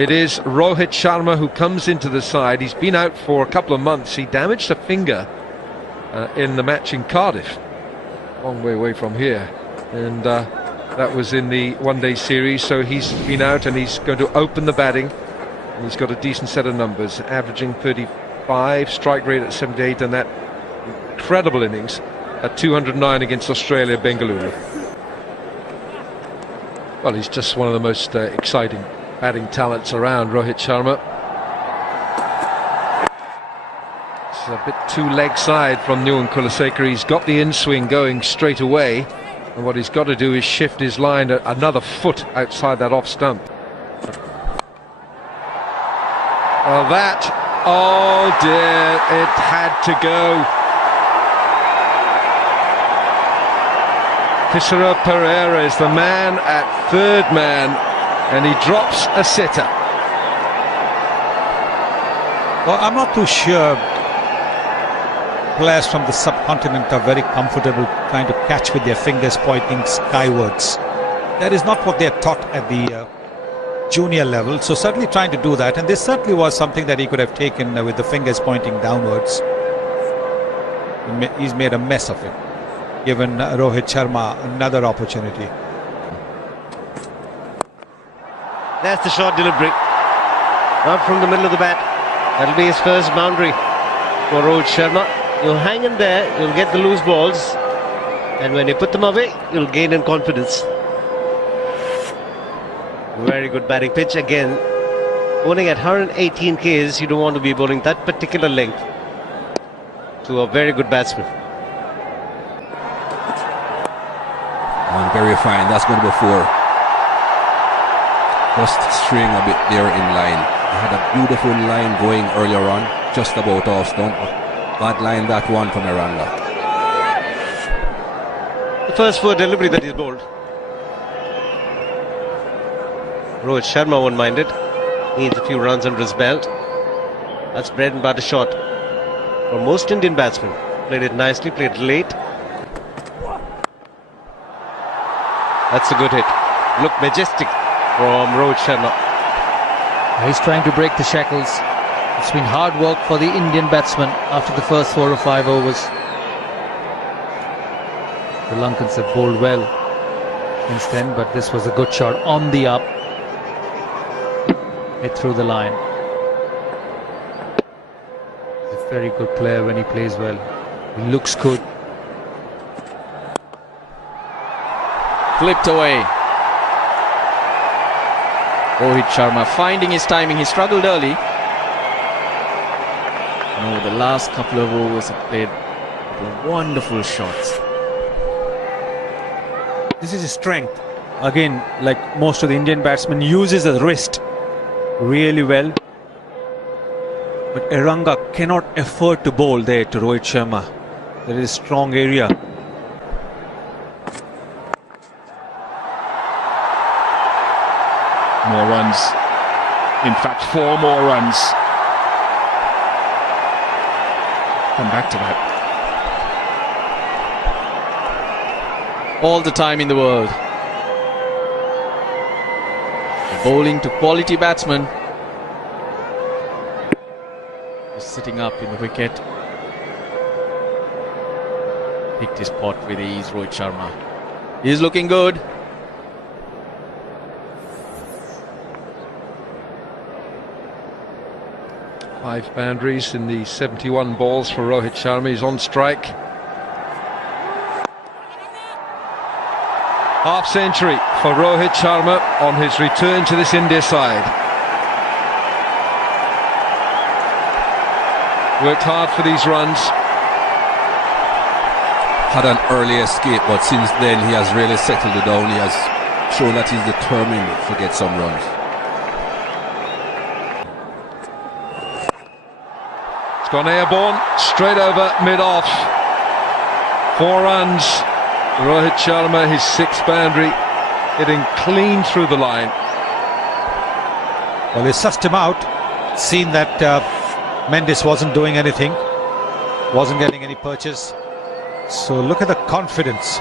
It is Rohit Sharma who comes into the side. He's been out for a couple of months. He damaged a finger in the match in Cardiff, long way away from here, and that was in the one-day series. So he's been out, and he's going to open the batting, and he's got a decent set of numbers, averaging 35, strike rate at 78, and that incredible innings at 209 against Australia, Bengaluru. Well, he's just one of the most exciting batting talents around, Rohit Sharma. It's a bit too leg side from Nuwan Kulasekaran. He's got the in-swing going straight away, and what he's got to do is shift his line another foot outside that off stump. Well, that, oh dear, it had to go. Kisara Pereira is the man at third man, and he drops a sitter. Well, I'm not too sure players from the subcontinent are very comfortable trying to catch with their fingers pointing skywards. That is not what they are taught at the junior level, so certainly trying to do that, and this certainly was something that he could have taken with the fingers pointing downwards. He's made a mess of it, given Rohit Sharma another opportunity. That's the short delivery, not from the middle of the bat. That'll be his first boundary for Rohit Sharma. You'll hang in there, you'll get the loose balls, and when you put them away, you'll gain in confidence. Very good batting pitch again. Bowling at 118 Ks, you don't want to be bowling that particular length to a very good batsman. And very fine, that's going to be 4. Just string a bit there in line. He had a beautiful line going earlier on, just about off stump. Bad line that one from Eranga. The first 4 delivery that he's bowled. Rohit Sharma won't mind it. Needs a few runs under his belt. That's bread and butter shot for most Indian batsmen. Played it nicely, played it late. That's a good hit. Look majestic from Rohit Sharma. He's trying to break the shackles. It's been hard work for the Indian batsman after the first 4 or 5 overs. The Lankans have bowled well since then, but this was a good shot on the up. Hit through the line. He's a very good player when he plays well. He looks good. Flipped away. Rohit Sharma finding his timing. He struggled early. No, the last couple of overs he played wonderful shots. This is his strength. Again, like most of the Indian batsmen, uses the wrist really well. But Eranga cannot afford to bowl there to Rohit Sharma. There is a strong area. More runs. In fact, 4 more runs. Come back to that. All the time in the world. Bowling to quality batsmen. Just sitting up in the wicket. Picked his pot with ease, Rohit Sharma. He's looking good. Five boundaries in the 71 balls for Rohit Sharma. He's on strike. Half century for Rohit Sharma on his return to this India side. Worked hard for these runs. Had an early escape, but since then he has really settled it down. He has shown that he's determined to get some runs. It's gone airborne, straight over mid-off. 4 runs. Rohit Sharma, his 6th boundary, hitting clean through the line. Well, he sussed him out, seen that Mendes wasn't doing anything, wasn't getting any purchase. So look at the confidence.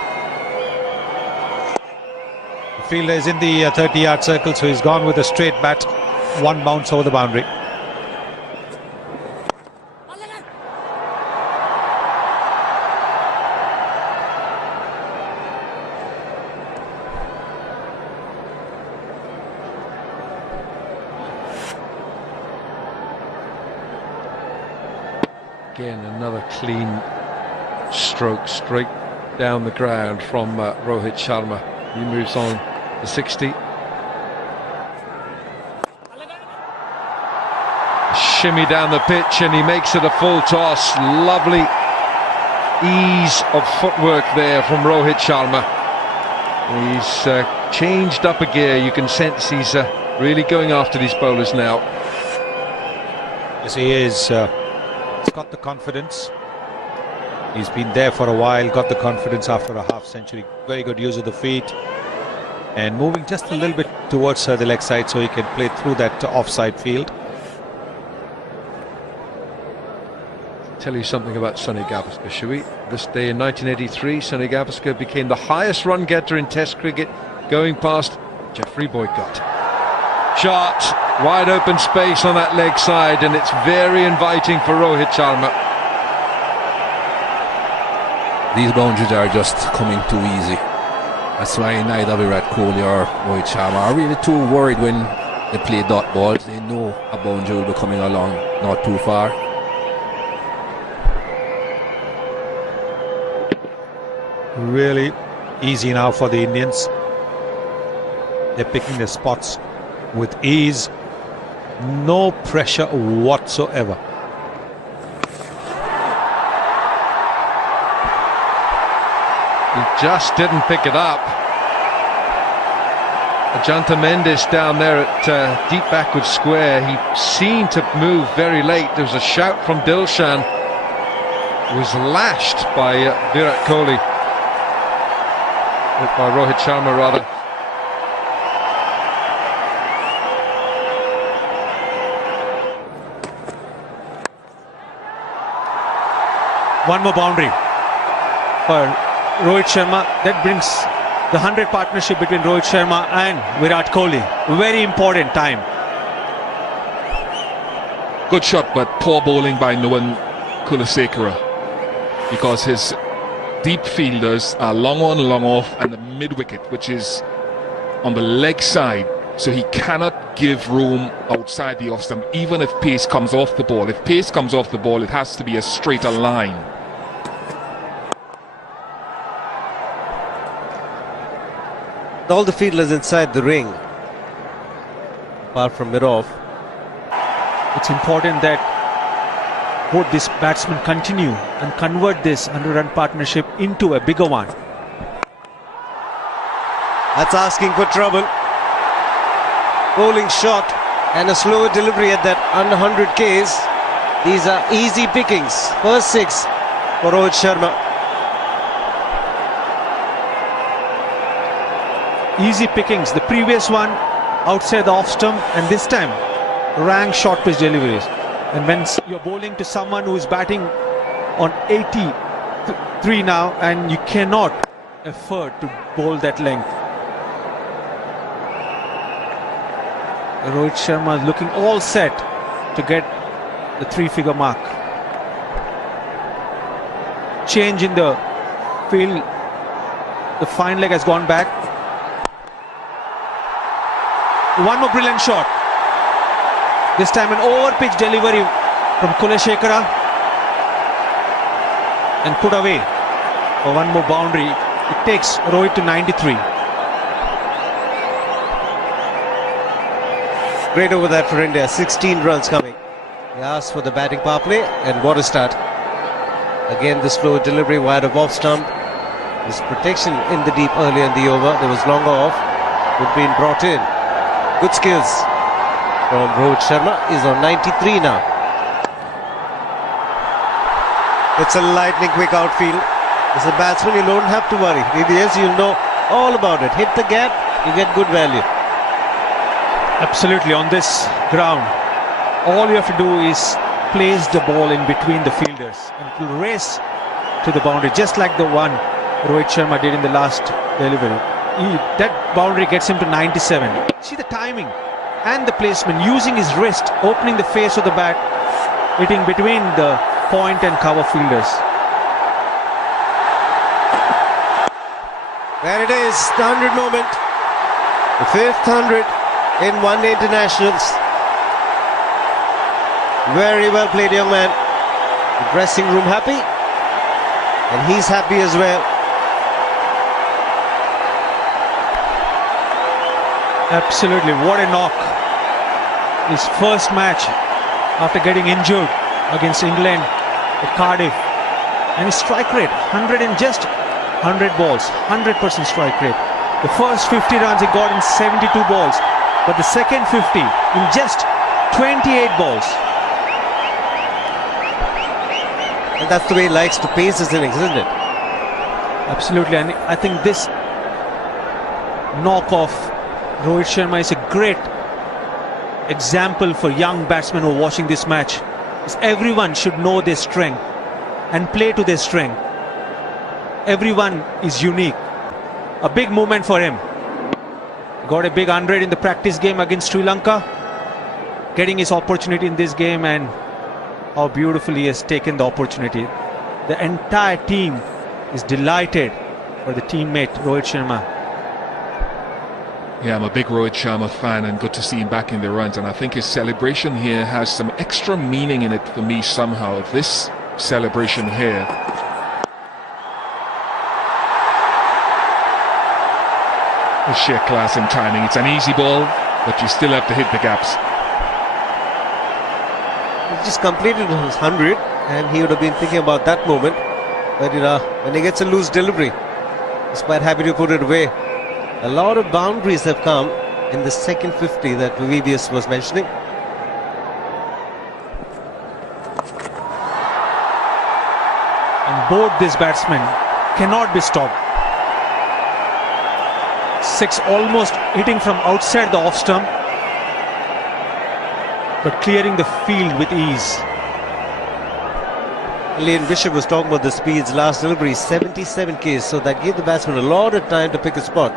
The fielder is in the 30-yard circle, so he's gone with a straight bat. one bounce over the boundary. Again, another clean stroke straight down the ground from Rohit Sharma. He moves on to 60. Shimmy down the pitch and he makes it a full toss. Lovely ease of footwork there from Rohit Sharma. He's changed up a gear. You can sense he's really going after these bowlers now. Yes, he is. He's got the confidence. He's been there for a while, got the confidence after a half century. Very good use of the feet. And moving just a little bit towards the leg side so he can play through that offside field. Tell you something about Sunny Gavaskar, shall we? This day in 1983, Sunny Gavaskar became the highest run getter in Test cricket, going past Geoffrey Boycott. Shot, wide open space on that leg side, and it's very inviting for Rohit Sharma. These boundaries are just coming too easy. That's why neither Virat Kohli or Rohit Sharma are really too worried when they play dot balls. They know a boundary will be coming along not too far. Really easy now for the Indians. They're picking their spots with ease. No pressure whatsoever. He just didn't pick it up. Ajanta Mendes down there at deep backward square. He seemed to move very late. There was a shout from Dilshan. He was lashed by Virat Kohli. By Rohit Sharma rather. One more boundary for Rohit Sharma. That brings the 100 partnership between Rohit Sharma and Virat Kohli. Very important time. Good shot, but poor bowling by Nuwan Kulasekara, because his deep fielders are long on, long off, and the mid wicket, which is on the leg side, so he cannot give room outside the off stump, even if pace comes off the ball. If pace comes off the ball, it has to be a straighter line. All the fielders inside the ring, apart from mid-off. It's important that both these batsmen continue and convert this 100-run partnership into a bigger one. That's asking for trouble. Bowling shot and a slower delivery at that under 100 Ks. These are easy pickings. First 6 for Rohit Sharma. Easy pickings. The previous one outside the off stump, and this time rank short pitch deliveries. And when you're bowling to someone who is batting on 83 now, and you cannot afford to bowl that length. Rohit Sharma is looking all set to get the 3-figure mark. Change in the field. The fine leg has gone back. One more brilliant shot. This time an over-pitch delivery from Kulasekara, and put away for one more boundary. It takes Rohit to 93. Great over that for India. 16 runs coming. He asked for the batting power play, and what a start. Again, the slow delivery wide of off stump. His protection in the deep earlier in the over. There was longer off. Would been brought in. Good skills from Rohit Sharma. Is on 93 now. It's a lightning quick outfield. As a batsman, you don't have to worry. VVS, you'll know all about it. Hit the gap, you get good value. Absolutely, on this ground, all you have to do is place the ball in between the fielders, and it will race to the boundary, just like the one Rohit Sharma did in the last delivery. That boundary gets him to 97. See the timing. and the placement, using his wrist, opening the face of the bat, hitting between the point and cover fielders. There it is, the 100 moment. The 5th 100 in one-day internationals. Very well played, young man. The dressing room happy, and he's happy as well. Absolutely, what a knock. His first match after getting injured against England at Cardiff. And his strike rate, 100 in just 100 balls, 100% strike rate. The first 50 runs he got in 72 balls, but the second 50 in just 28 balls. And that's the way he likes to pace his innings, isn't it? Absolutely, and I think this knock of Rohit Sharma is a great example for young batsmen who are watching this match. Because everyone should know their strength and play to their strength. Everyone is unique. A big moment for him. Got a big 100 in the practice game against Sri Lanka. Getting his opportunity in this game, and how beautifully he has taken the opportunity. The entire team is delighted for the teammate Rohit Sharma. Yeah, I'm a big Rohit Sharma fan, and good to see him back in the runs. And I think his celebration here has some extra meaning in it for me somehow. This celebration here. The sheer class and timing. It's an easy ball, but you still have to hit the gaps. He just completed his 100, and he would have been thinking about that moment. But when he gets a loose delivery, he's quite happy to put it away. A lot of boundaries have come in the second 50 that VVS was mentioning. And both these batsmen cannot be stopped. 6 almost hitting from outside the off stump, but clearing the field with ease. Lane Bishop was talking about the speeds. Last delivery 77 Ks, so that gave the batsman a lot of time to pick a spot.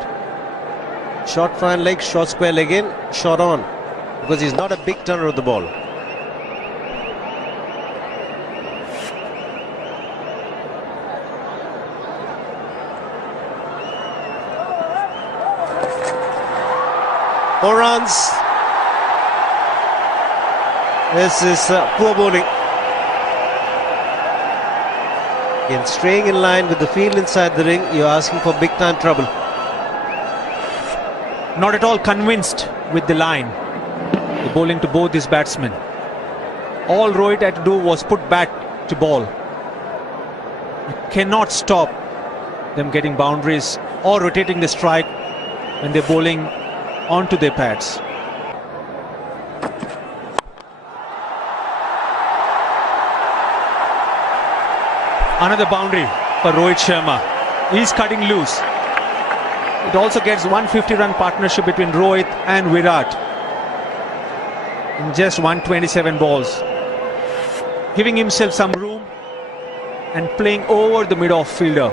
Short fine leg, short square leg in, shot on, because he's not a big turner of the ball. Four runs. This is poor bowling. Again, straying in line with the field inside the ring, you're asking for big time trouble. Not at all convinced with the line. The bowling to both these batsmen. All Rohit had to do was put bat to ball. You cannot stop them getting boundaries or rotating the strike when they're bowling onto their pads. Another boundary for Rohit Sharma. He's cutting loose. It also gets 150-run partnership between Rohit and Virat in just 127 balls, giving himself some room and playing over the mid-off fielder.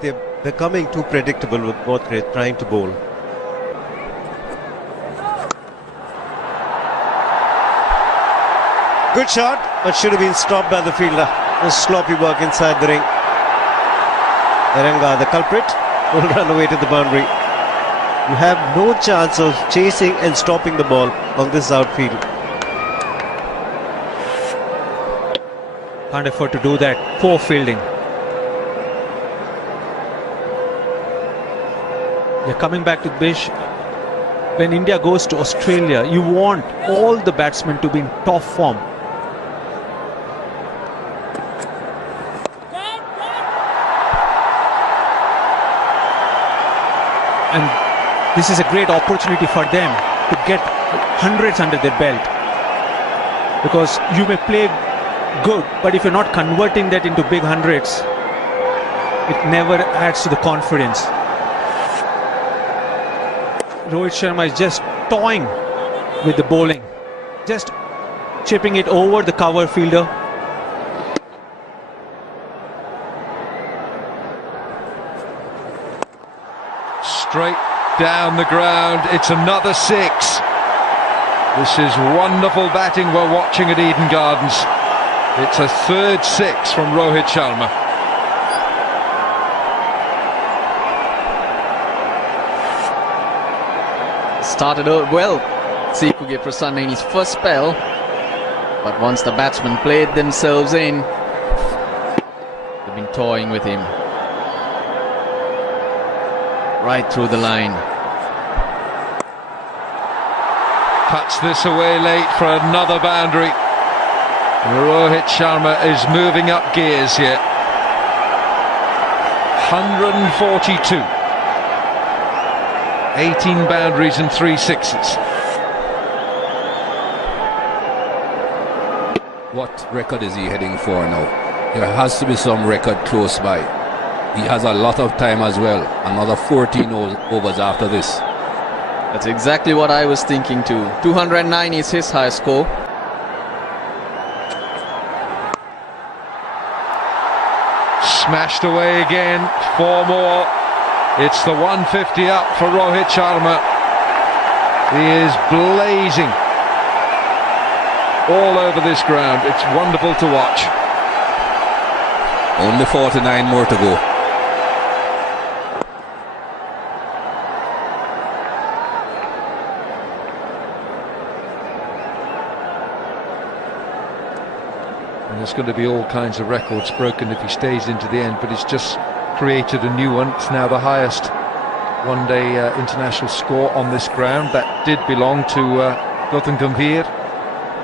They're becoming too predictable with both trying to bowl. Good shot, but should have been stopped by the fielder. A sloppy work inside the ring. Eranga, the culprit, will run away to the boundary. You have no chance of chasing and stopping the ball on this outfield. Can't afford to do that. Poor fielding. They're coming back to Bish. When India goes to Australia, you want all the batsmen to be in top form. And this is a great opportunity for them to get hundreds under their belt. Because you may play good, but if you're not converting that into big hundreds, it never adds to the confidence. Rohit Sharma is just toying with the bowling, just chipping it over the cover fielder. Straight, down the ground. It's another 6. This is wonderful batting we're watching at Eden Gardens. It's a third 6 from Rohit Sharma. Started out well. Sikuge Prasanna in his first spell, but once the batsmen played themselves in, they've been toying with him right through the line. Cuts this away late for another boundary. Rohit Sharma is moving up gears here. 142. 18 boundaries and 3 sixes. What record is he heading for now? There has to be some record close by. He has a lot of time as well. Another 14 overs after this. That's exactly what I was thinking too. 209 is his high score. Smashed away again. 4 more. It's the 150 up for Rohit Sharma. He is blazing all over this ground. It's wonderful to watch. Only 49 more to go. And there's going to be all kinds of records broken if he stays into the end, but he's just created a new one. It's now the highest one-day international score on this ground. That did belong to Gautam Gambhir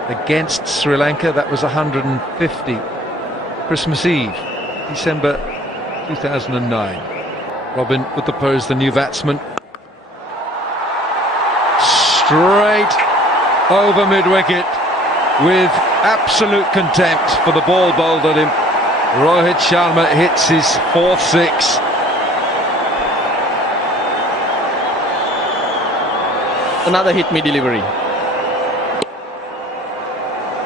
against Sri Lanka. That was 150. Christmas Eve, December 2009. Robin would propose the new batsman. Straight over mid-wicket with absolute contempt for the ball bowled at him. Rohit Sharma hits his 4th 6. Another hit-me delivery.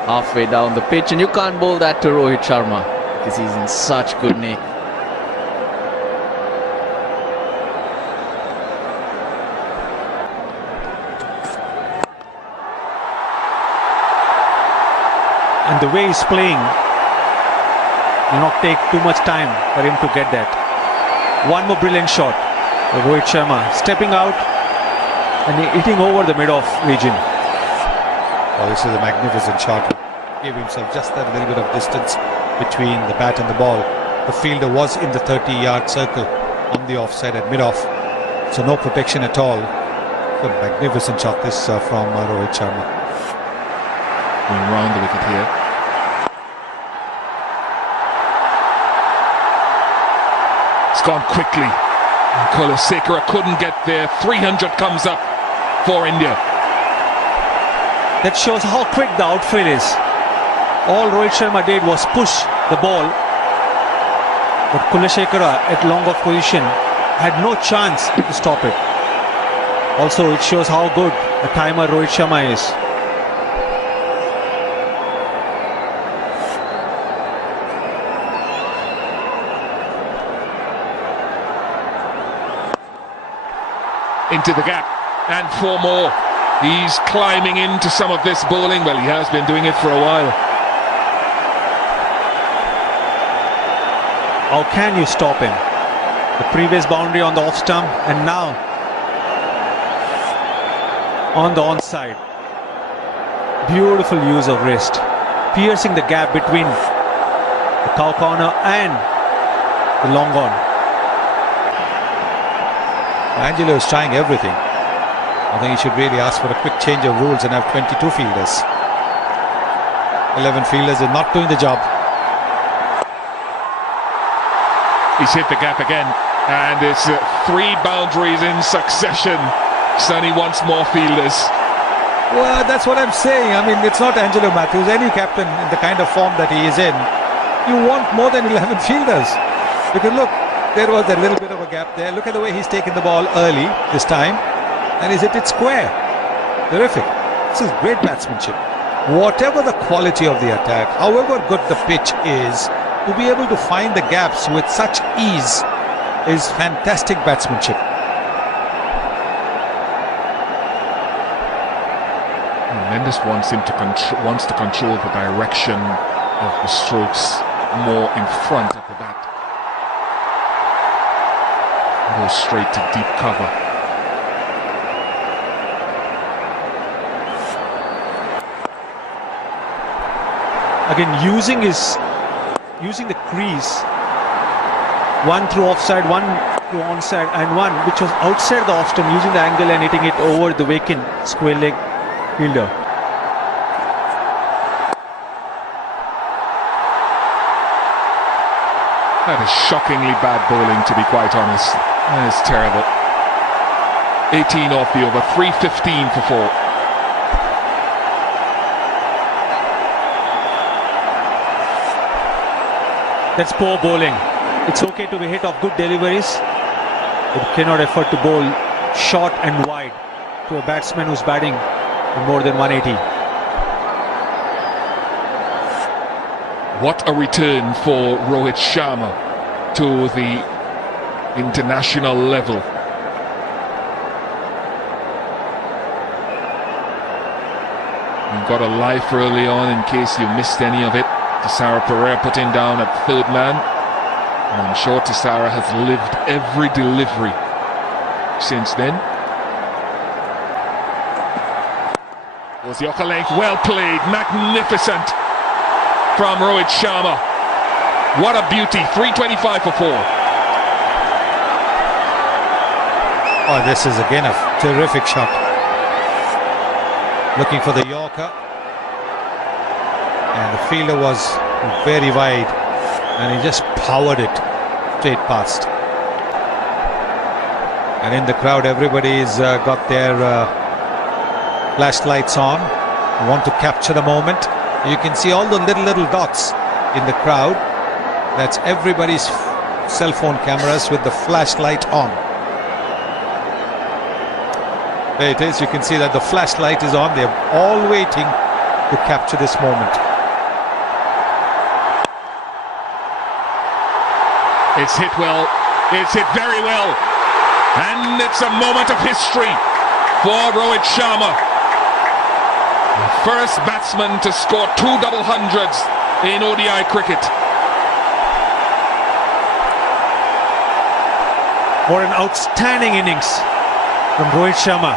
Halfway down the pitch, and you can't bowl that to Rohit Sharma because he's in such good nick. And the way he's playing will not take too much time for him to get that. One more brilliant shot. Rohit Sharma stepping out and hitting over the mid-off region. Oh, this is a magnificent shot. He gave himself just that little bit of distance between the bat and the ball. The fielder was in the 30-yard circle on the offside at mid-off, so no protection at all. A magnificent shot this from Rohit Sharma. Going round the wicket here. It's gone quickly. Kulasekara couldn't get there. 300 comes up for India. That shows how quick the outfield is. All Rohit Sharma did was push the ball, but Kulasekara at long off position had no chance to stop it. Also, it shows how good a timer Rohit Sharma is. Into the gap, and 4 more. He's climbing into some of this bowling. Well, he has been doing it for a while. How can you stop him? The previous boundary on the off stump, and now on the onside. Beautiful use of wrist, piercing the gap between the cow corner and the long on. Angelo is trying everything. I think he should really ask for a quick change of rules and have 22 fielders. 11 fielders is not doing the job. He's hit the gap again, and it's 3 boundaries in succession. Sonny wants more fielders. Well, that's what I'm saying. I mean, it's not Angelo Matthews. Any captain in the kind of form that he is in, you want more than 11 fielders. Because look, there was a little bit of a gap there. Look at the way he's taken the ball early this time, and he's hit it square. Terrific. This is great batsmanship. Whatever the quality of the attack, however good the pitch is, to be able to find the gaps with such ease is fantastic batsmanship. Mendes wants to control the direction of the strokes more in front at the bat. Go straight to deep cover. Again, using the crease, one through offside, one through onside, and one which was outside the off stump, using the angle and hitting it over the vacant square leg fielder. That is shockingly bad bowling, to be quite honest. That is terrible. 18 off the over, 3:15 for 4. That's poor bowling. It's okay to be hit off good deliveries, but you cannot afford to bowl short and wide to a batsman who's batting more than 180. What a return for Rohit Sharma to the international level. You got a life early on in case you missed any of it. Tisara Pereira putting down at third man. And I'm sure Tisara has lived every delivery since then. Was Yorker length, well played, magnificent from Rohit Sharma. What a beauty, 3:25 for 4. Oh, this is again a terrific shot. Looking for the Yorker. And the fielder was very wide and he just powered it straight past. And in the crowd, everybody's got their flashlights on, want to capture the moment. You can see all the little dots in the crowd. That's everybody's cell phone cameras with the flashlight on. There it is. You can see that the flashlight is on. They're all waiting to capture this moment. It's hit well. It's hit very well. And it's a moment of history for Rohit Sharma. First batsman to score 2 double hundreds in ODI cricket. What an outstanding innings from Rohit Sharma.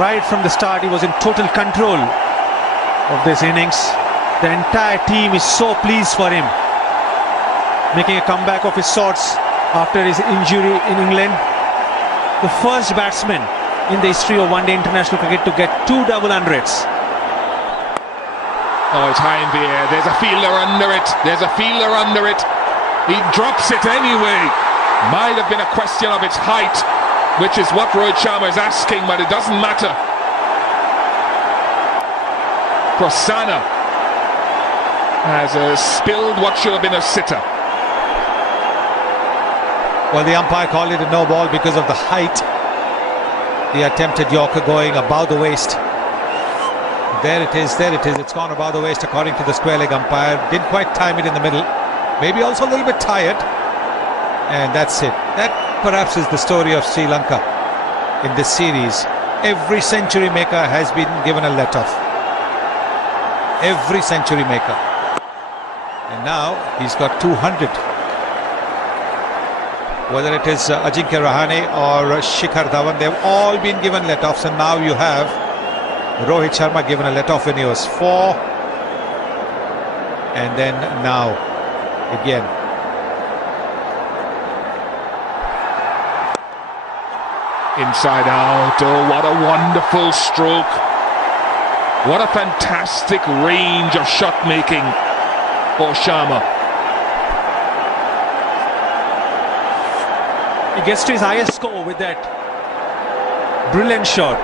Right from the start, he was in total control of this innings. The entire team is so pleased for him, making a comeback of his sorts after his injury in England. The first batsman in the history of one-day international cricket to get 2 double hundreds. Oh, it's high in the air. There's a fielder under it. There's a fielder under it. He drops it anyway. Might have been a question of its height, which is what Rohit Sharma is asking, but it doesn't matter. Prasanna has spilled what should have been a sitter. Well, the umpire called it a no ball because of the height. The attempted Yorker going above the waist. There it is, there it is. It's gone above the waist according to the square leg umpire. Didn't quite time it in the middle. Maybe also a little bit tired. And that's it. That perhaps is the story of Sri Lanka in this series. Every century maker has been given a let-off. Every century maker. And now he's got 200. Whether it is Ajinkya Rahane or Shikhar Dhawan, they've all been given let-offs, and now you have Rohit Sharma given a let-off when he was 4, and then now again. Inside out. Oh, what a wonderful stroke. What a fantastic range of shot making for Sharma. He gets to his highest score with that brilliant shot.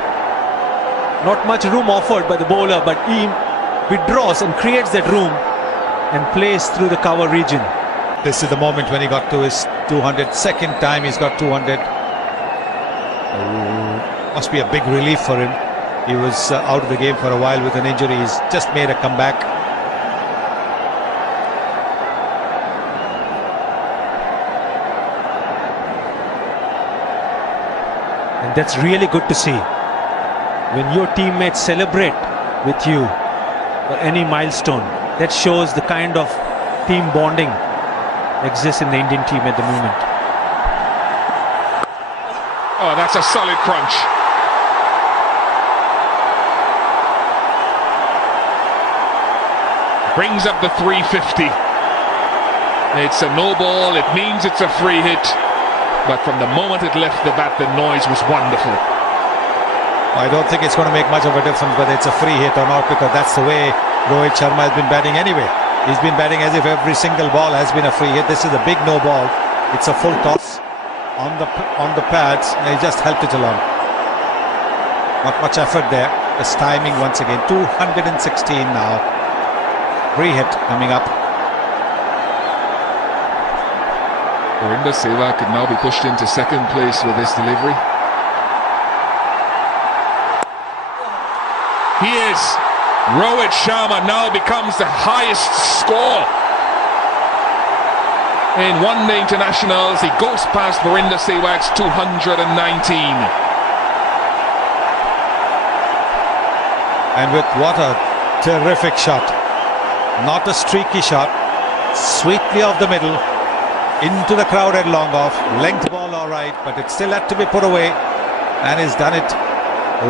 Not much room offered by the bowler, but he withdraws and creates that room and plays through the cover region. This is the moment when he got to his 200. Second time he's got 200. Must be a big relief for him. He was out of the game for a while with an injury. He's just made a comeback. And that's really good to see. when your teammates celebrate with you for any milestone, that shows the kind of team bonding exists in the Indian team at the moment. Oh, that's a solid crunch. Brings up the 350. It's a no ball, it means it's a free hit. But from the moment it left the bat, the noise was wonderful. I don't think it's going to make much of a difference whether it's a free hit or not, because that's the way Rohit Sharma has been batting anyway. He's been batting as if every single ball has been a free hit. This is a big no ball. It's a full toss on the pads, and he just helped it along. Not much effort there. Just timing once again. 216 now. Free hit coming up. Virender Sehwag could now be pushed into second place with this delivery. He is. Rohit Sharma now becomes the highest score in one-day internationals. He goes past Virender Sehwag's 219. And with what a terrific shot. Not a streaky shot. Sweetly off the middle. Into the crowded long off. Length ball all right, but it still had to be put away. And he's done it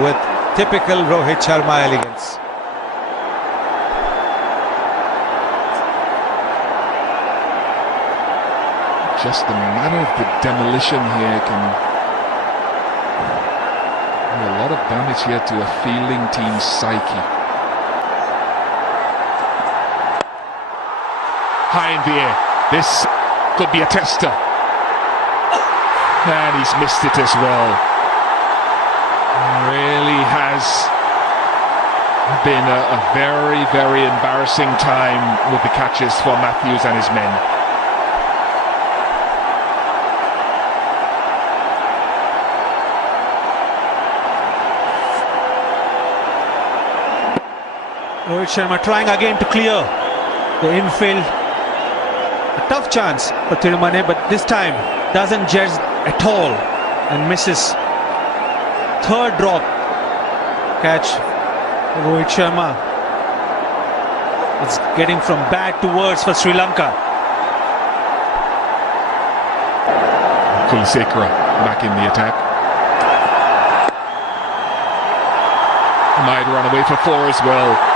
with typical Rohit Sharma elegance. Just the manner of the demolition here can do a lot of damage here to a fielding team's psyche. High in the air. This could be a tester. And he's missed it as well. Really has been a very, very embarrassing time with the catches for Matthews and his men. Rohit Sharma trying again to clear the infield. A tough chance for Tirumane, but this time doesn't judge at all and misses. Third drop catch for Rohit Sharma. It's getting from bad to worse for Sri Lanka. Kulasekara back in the attack. Might run away for four as well.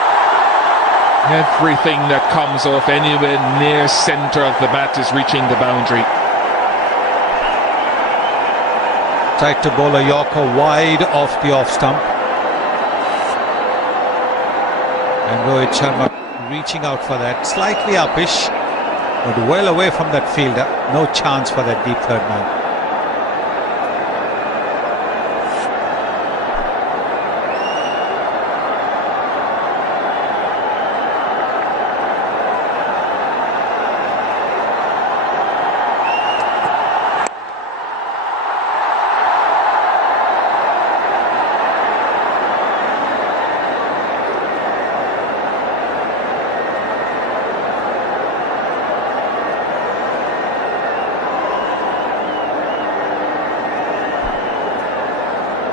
Everything that comes off anywhere near centre of the bat is reaching the boundary. Tried to bowl a Yorker wide off the off stump. And Rohit Sharma reaching out for that. Slightly upish, but well away from that fielder. No chance for that deep third man.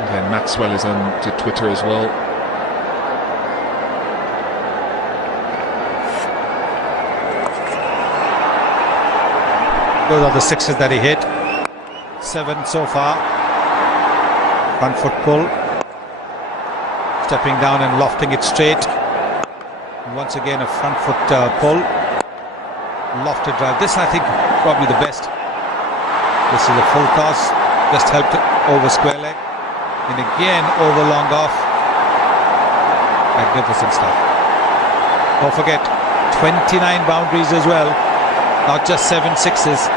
And Maxwell is on to Twitter as well. Those are the sixes that he hit. 7 so far. Front foot pull. Stepping down and lofting it straight. And once again a front foot pull. Lofted drive. This I think probably the best. This is a full toss. Just helped it over square leg. And again over long off. Magnificent stuff. Don't forget 29 boundaries as well, not just 7 sixes.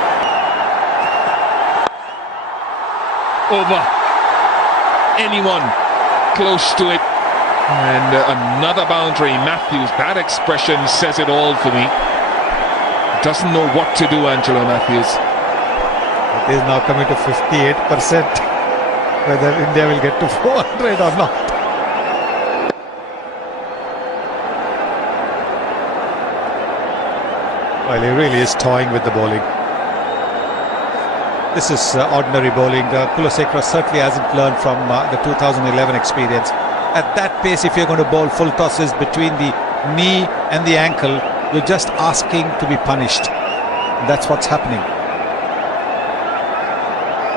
Over anyone close to it. And another boundary. Matthews, that expression says it all for me. Doesn't know what to do, Angelo Matthews. It is now coming to 58%. Whether India will get to 400 or not. Well, he really is toying with the bowling. This is ordinary bowling. Kulasekara certainly hasn't learned from the 2011 experience. at that pace, if you're going to bowl full tosses between the knee and the ankle, you're just asking to be punished. That's what's happening.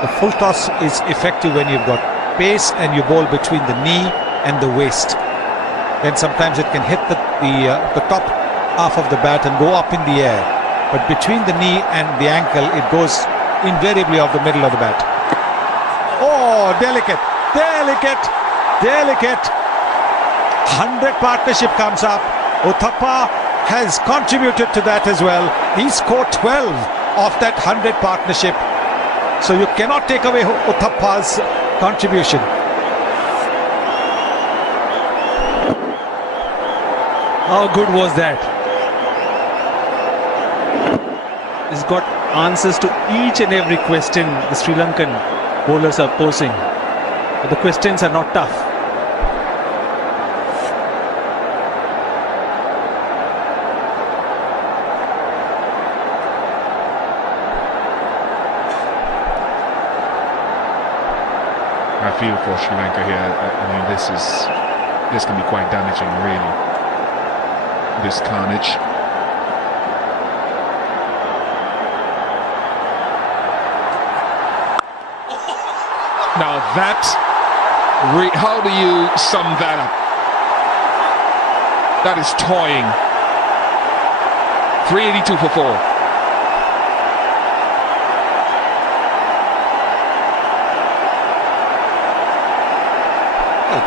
The full toss is effective when you've got pace and you bowl between the knee and the waist. Then sometimes it can hit the top half of the bat and go up in the air. But between the knee and the ankle, it goes invariably off the middle of the bat. Oh, delicate, delicate, delicate. 100 partnership comes up. Uthappa has contributed to that as well. He scored 12 of that 100 partnership. So you cannot take away Uthappa's contribution. How good was that? He's got answers to each and every question the Sri Lankan bowlers are posing. But the questions are not tough. I feel for Sri Lanka here. I mean, this can be quite damaging, really. This carnage. Now that, how do you sum that up? That is toying. 382 for 4.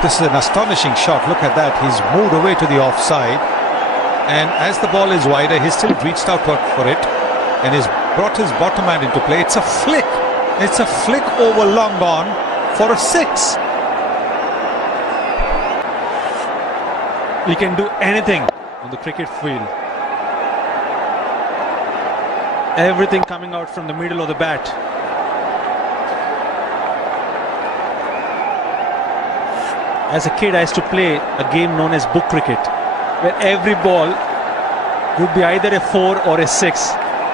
This is an astonishing shot. Look at that. He's moved away to the offside. And as the ball is wider, he's still reached out for it. And he's brought his bottom hand into play. It's a flick. It's a flick over long on for a 6. He can do anything on the cricket field. Everything coming out from the middle of the bat. As a kid, I used to play a game known as book cricket, where every ball would be either a 4 or a 6.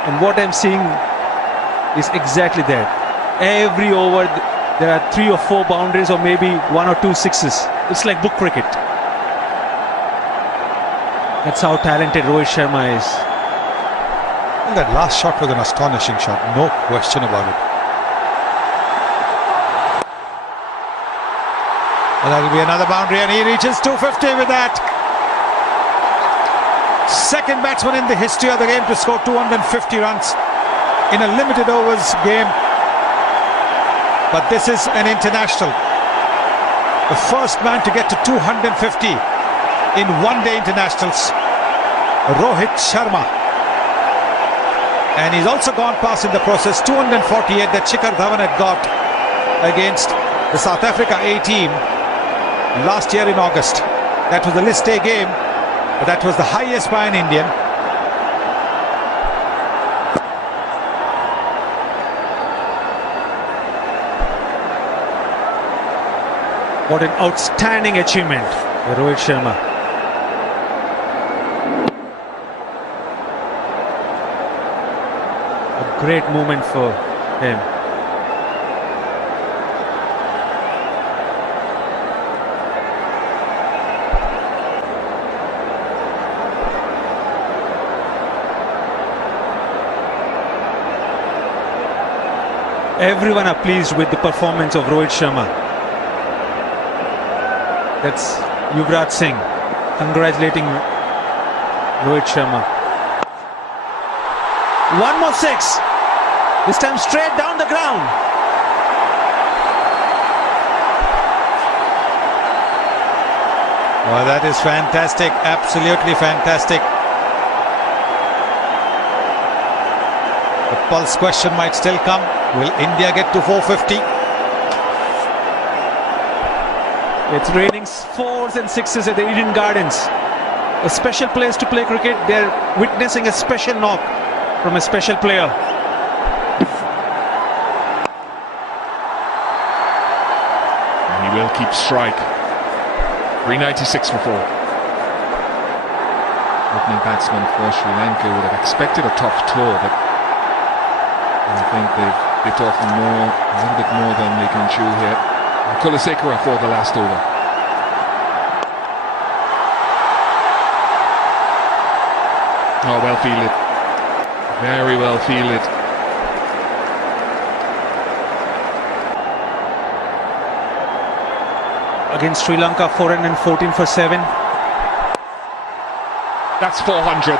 And what I'm seeing is exactly that. Every over, there are 3 or 4 boundaries or maybe 1 or 2 6s. It's like book cricket. That's how talented Rohit Sharma is. And that last shot was an astonishing shot, no question about it. And that'll be another boundary, and he reaches 250 with that. Second batsman in the history of the game to score 250 runs in a limited overs game. But this is an international. The first man to get to 250 in one-day internationals, Rohit Sharma. And he's also gone past in the process 248 that Shikhar Dhawan had got against the South Africa A team last year in August. That was the List A game, but that was the highest by an Indian. What an outstanding achievement by Rohit Sharma. A great moment for him. Everyone are pleased with the performance of Rohit Sharma. That's Yuvraj Singh congratulating Rohit Sharma. One more 6. This time straight down the ground. Well, that is fantastic. Absolutely fantastic. The pulse question might still come. Will India get to 450? It's raining 4s and 6s at the Eden Gardens. A special place to play cricket. They're witnessing a special knock from a special player. And he will keep strike. 396 for 4. Opening batsman for Sri Lanka would have expected a tough tour, but I think they've offered a little bit more than they can chew here. Kulasekara for the last over. Oh, well fielded. Very well fielded. Against Sri Lanka, 414 for 7. That's 400.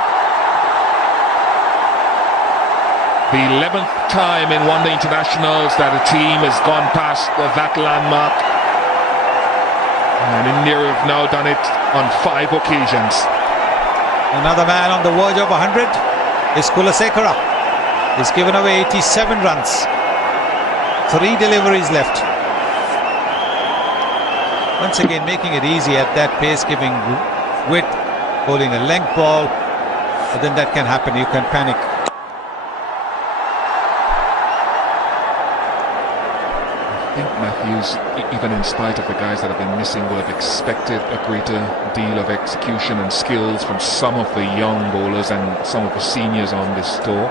The 11th time in one-day internationals that a team has gone past that landmark. And India have now done it on 5 occasions. Another man on the verge of 100 is Kulasekara. He's given away 87 runs. 3 deliveries left. Once again making it easy at that pace, giving width, bowling a length ball. But then that can happen, you can panic. I think Matthews, even in spite of the guys that have been missing, will have expected a greater deal of execution and skills from some of the young bowlers and some of the seniors on this tour.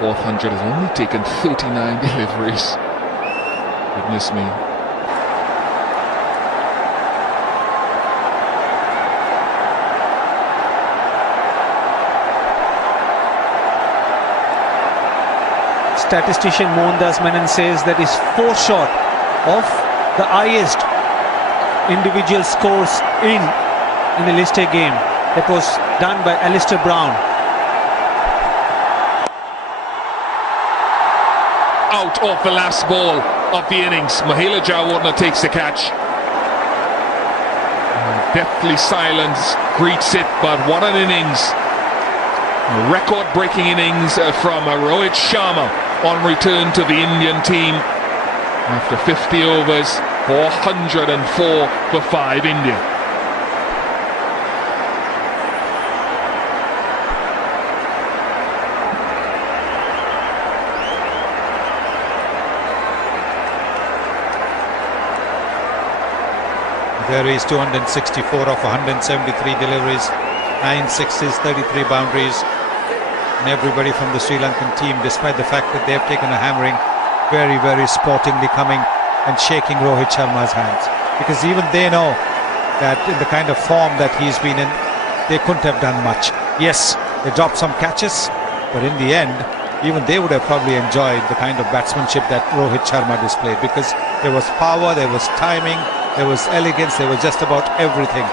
400 has only taken 39 deliveries. Goodness me. Statistician Mohandas Menon says that is 4 short of the highest individual scores in a List A game that was done by Alistair Brown. Out of the last ball of the innings, Mahela Jayawardene takes the catch. Deathly silence greets it, but what an innings. A record-breaking innings from Rohit Sharma on return to the Indian team after 50 overs, 404 for 5 India. There is 264 of 173 deliveries, 9 sixes, 33 boundaries. And everybody from the Sri Lankan team, despite the fact that they have taken a hammering, very, very sportingly coming and shaking Rohit Sharma's hands. Because even they know that in the kind of form that he's been in, they couldn't have done much. Yes, they dropped some catches, but in the end, even they would have probably enjoyed the kind of batsmanship that Rohit Sharma displayed, because there was power, there was timing, there was elegance, there was just about everything